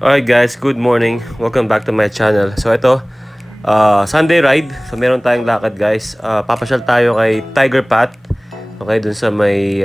Alright guys, good morning. Welcome back to my channel. So ito, Sunday ride. So meron tayong lakad guys. Papasyal tayo kay Tiger Pat. Okay, dun sa may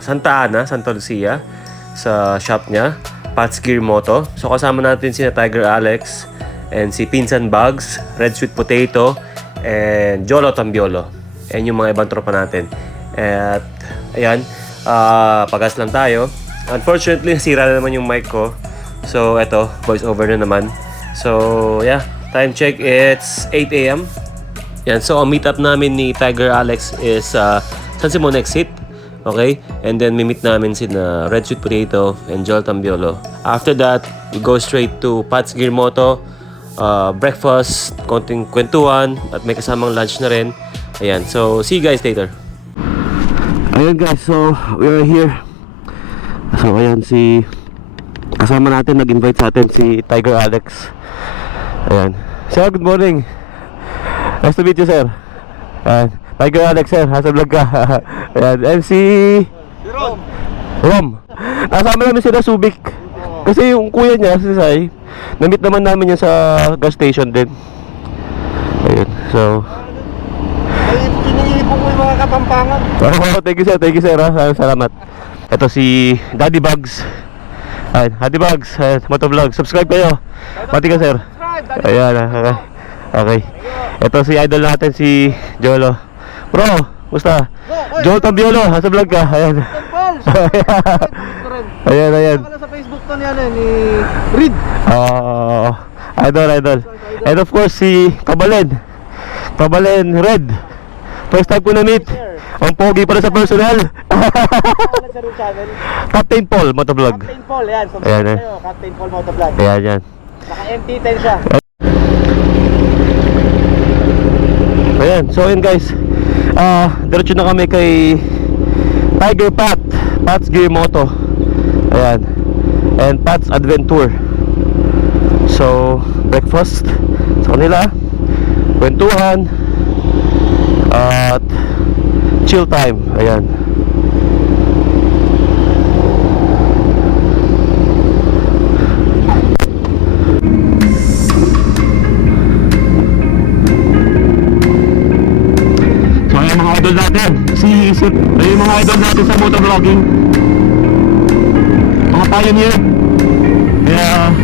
Santa Ana, Santa Lucia. Sa shop niya, Pat's Gear Moto. So kasama natin si Tiger Alex and si Pinsan Bugs, Red Sweet Potato, and Jolo Tambiolo. Ayan yung mga ibang tropa natin. At ayan, pagas lang tayo. Unfortunately, nasira na naman yung mic ko. So, eto, voice over na naman. So, yeah, time check, it's 8 a.m. Yan, so ang meetup namin ni Tiger Alex is San Simon Exit. Okay? And then, meet namin si Red Sweet Potato and Joel Tambiolo. After that, we go straight to Pat's Gear Moto. Breakfast, konting kwentuhan, at may kasamang lunch na rin. Ayan, so see you guys later. Ayan guys, so we are here. So, ayan kasama natin, nag-invite sa atin si Tiger Alex. Ayan. Sir, good morning. Nice to meet you, sir. Ayan. Tiger Alex, sir. Nasa vlog ka. Ayan. And si Rom. Kasama namin sila Subic. Kasi yung kuya niya, si Sai, na-meet naman namin yan sa gas station din. Ayan. So, Iniipon ko yung mga Kapampangan. thank you, sir. Thank you, sir. Salamat. Ito si Daddy Bugs. Ayan, Daddy Bugs, Motovlog. Subscribe kayo. Mati ka, sir. Ayan, okay. Okay. Ito si idol natin, si Jolo. Bro, musta? Joel Tambiolo, nasa vlog ka. Ayan. Ayan, ayan. Sa Facebook to niya ni Reed. Idol. And of course, si Kabalen Red. First time ko na-meet. Ang pogi pala sa personal. Captain Paul Motovlog. Captain Paul, yan. Ayan, Subscribe kayo, Captain Paul Motovlog. Ayan, yan. Naka MT10 siya. Ayan, so yun guys, diretso na kami kay Tiger Pat's Gear Moto. Ayan. And Pat's Adventure. So, breakfast sa kanila, kwentuhan, at chill time. Ayan. Mga idol natin, yung mga idol natin sa motovlogging, mga pioneer. Kaya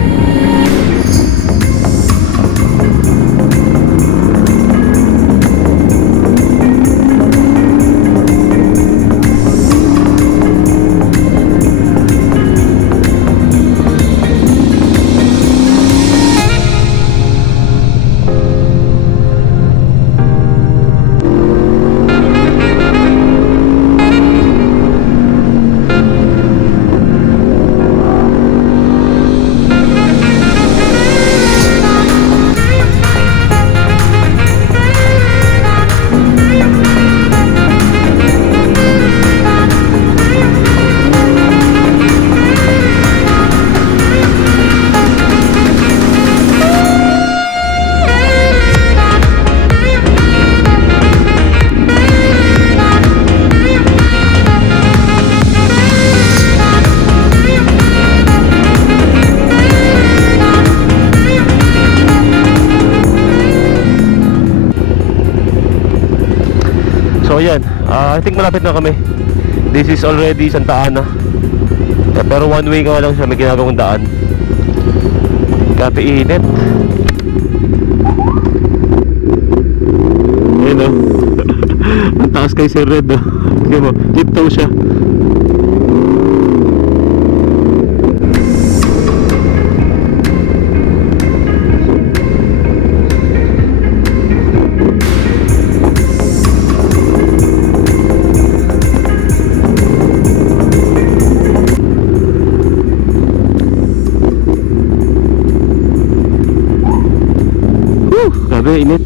so yan, I think malapit na kami. This is already Santa Ana. Pero one way nga lang siya, may ginagawang daan. Grabe init. Ayun o. Ang taas kay Sir Red o. Tignan mo, tiptoe siya. Grabe, init.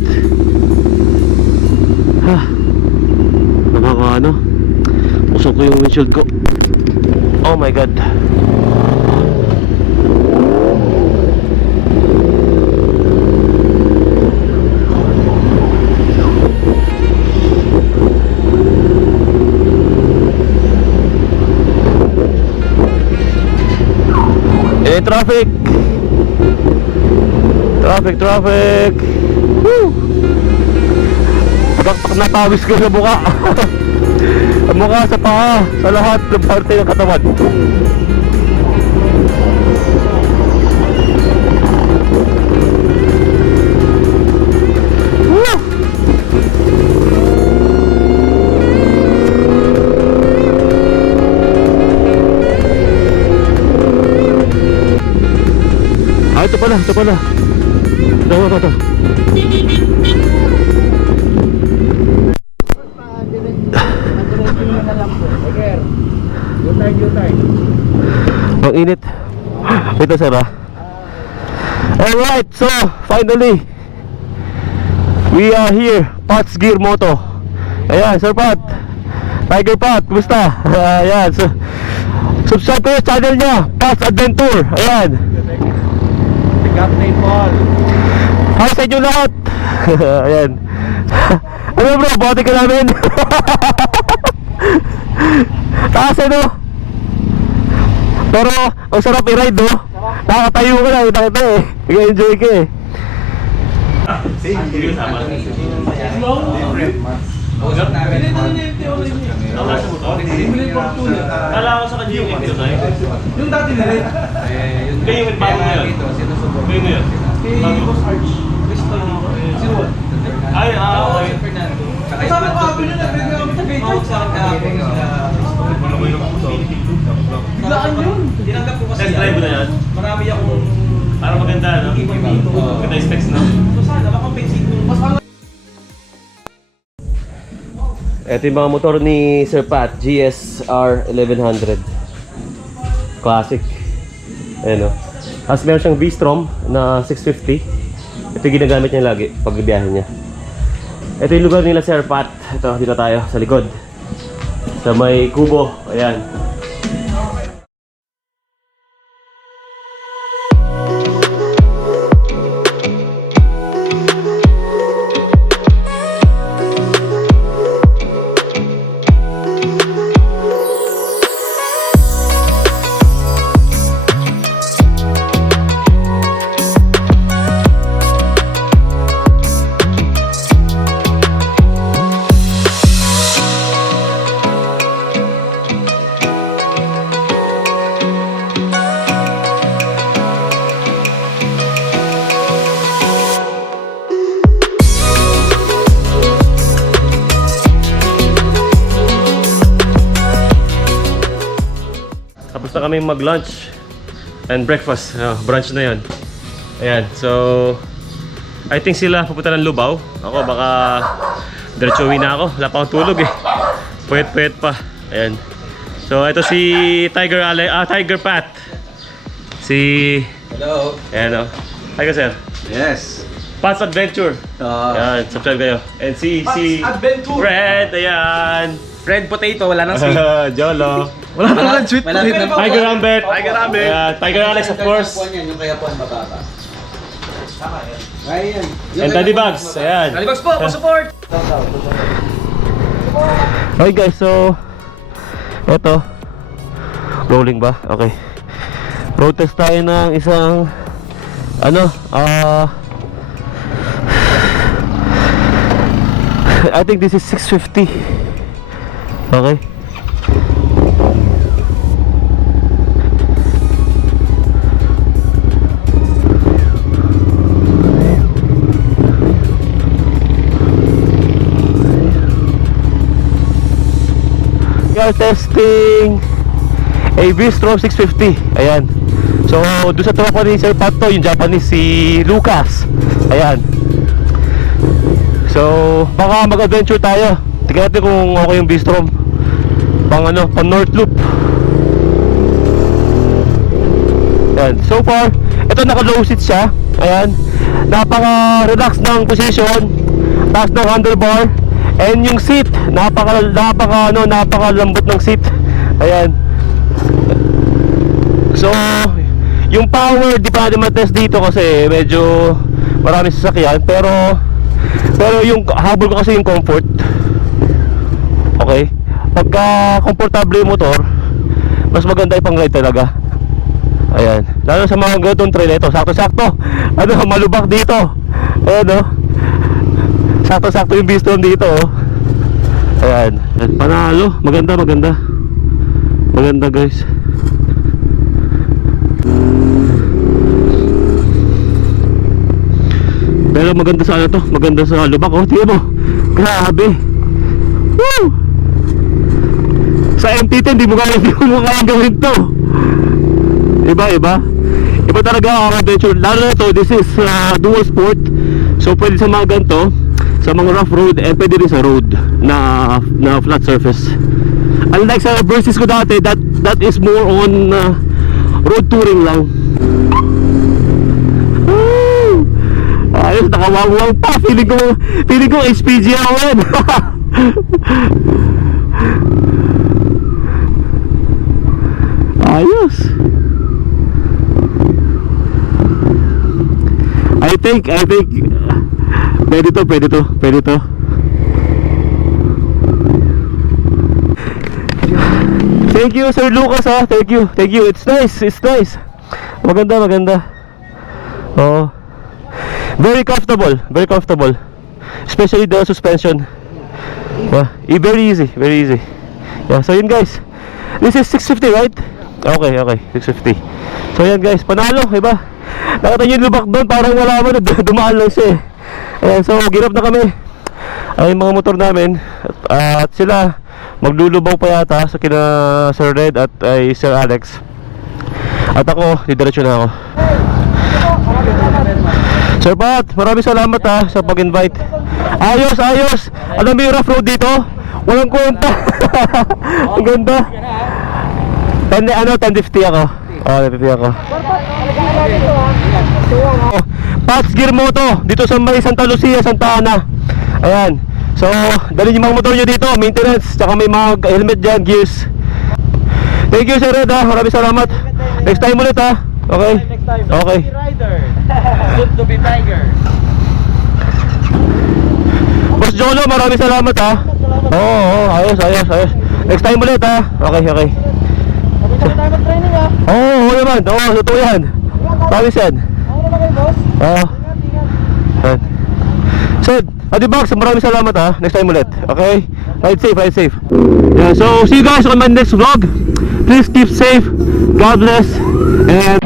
Nakaka usok ko yung windshield ko. Oh my god. Traffic. Traffic. Woo! Pagkakpak na pawis ko sa mukha. Sa mukha, sa paa, sa lahat ng parte ng katawan. Woo! Ah, ito pala. Ito. Ang init. Ito sir ah. Alright, so finally we are here, Pat's Gear Moto. Ayan, Sir Pat, Tiger Pat, kumusta? Ayan, so, subscribe ko yung channel niya, Pat's Adventure. Ayan. Si Captain Paul. Hi sa inyo lahat. Ayan. Ano bro, bote ka namin. Taas ano. Pero ang sarap i-ride no. Nakatayo ka lang, nakita eh. Nag-enjoy ka eh. Kala ko sa kanya yung ito tayo. Yung dati na rin. Kayo yung bago ngayon. Kayo ngayon. Bago. Ay, okay. Kasama ko ako yun, nag-review kami sa Facebook. Biglaan yun. Tinanggap ko kasi Test drive mo na yan? marami akong Para maganda, no? Maganda yung specs, no? so sana makapensin ko mas Ito yung mga motor ni Sir Pat, GSR 1100 Classic. Ayan o. Tapos meron siyang V-Strom na 650. Ito yung ginagamit niya lagi pag biyahe niya. Ito yung lugar nila Sir Pat. Ito, dito tayo sa likod. Sa may kubo. Ayan. Tapos na kami mag-lunch and breakfast. Brunch na yon. Ayan, so I think sila pupunta ng Lubao. Ako baka diretso uwi na ako. Wala pa akong tulog eh. Puyat pa. Ayan. So ito si Tiger Pat. Si... hello. Ayan o. Tiger sir. Yes. Pat's Adventure. Ayan, subscribe kayo. And si Adventure. Fred. Ayan. Red potato, wala nang sweet. Jolo. Wala na lang sweet. Tiger Ambet. Ayan, Tiger Alex of course. Yung kaya po ang mababa. Ayan. And Daddy Bags. Ayan. Kalibags po, support. Okay guys, so eto rolling ba? Okay. Road test tayo ng isang I think this is 650. Okay. We are testing a V-Strom 650. Ayan. So, doon sa tropa ni Sir Pato, yung Japanese, si Lucas. Ayan. So, baka mag-adventure tayo. Tingnan natin kung okay yung V-Strom. Pang North Loop. Ayan. So far, ito naka-low seat siya. Ayan. Napaka-relax ng position. Taas ng handlebar. And yung seat, napakalambot ng seat. Ayan. So, yung power, di pa natin matest dito kasi medyo marami sasakyan. Pero yung habol ko kasi yung comfort. Okay? Pagka komportable yung motor, mas maganda ipang ride talaga. Ayan. Lalo sa mga ganitong trail, ito, sakto-sakto. Ano, malubak dito. Ayan, oh. Sakto-sakto yung piston dito, oh. Ayan. Panalo. Maganda, maganda. Maganda, guys. Pero maganda sa ano to, maganda sa lubak, oh. Tingnan mo. Grabe. Woo! Sa MT-10, di mo kaya gawin to. Iba talaga ang adventure. Lalo na ito, this is dual sport. So pwede sa mga ganito, sa mga rough road, and pwede rin sa road na flat surface. Unlike sa versus ko dati, that is more on road touring lang. Woo! Ayos, nakawawang pa. Feeling ko HPG ako yan. Ayos. I think pwede to. Thank you, Sir Lucas, ha. Thank you. It's nice. Maganda. Oh. Very comfortable. Especially the suspension. Yeah, very easy. Yeah, so yun guys. This is 650, right? Okay, 650. So yan guys, panalo, iba. Nakita nyo yung lubak doon, parang wala man, dumaan lang siya eh. Ayan, so girap na kami. Ay mga motor namin. At sila, maglulubaw pa yata sa kina Sir Red at ay Sir Alex. At ako, didiretso na ako. Sir Pat, maraming salamat ha sa pag-invite. Ayos. Alam mo yung rough road dito? Walang kwenta. Ang ganda. 1050 ako. 1050 ako. Pats Gear Moto dito sa may Santa Lucia, Santa Ana. Ayan. So, dali yung mga motor nyo dito, maintenance, tsaka may mga helmet dyan, gears. Thank you Sir Red ha, maraming salamat. Next time ulit ha. Okay. Okay. Good to be tiger. Boss Jolo, maraming salamat ha. Oo, ayos. Next time ulit ha. Okay. Oo naman, totoo yan. Promise yan. Oo. Sid, Adibox, maraming salamat ha. Next time ulit. Okay? Ride safe. Yeah, so see you guys on my next vlog. Please keep safe. God bless. And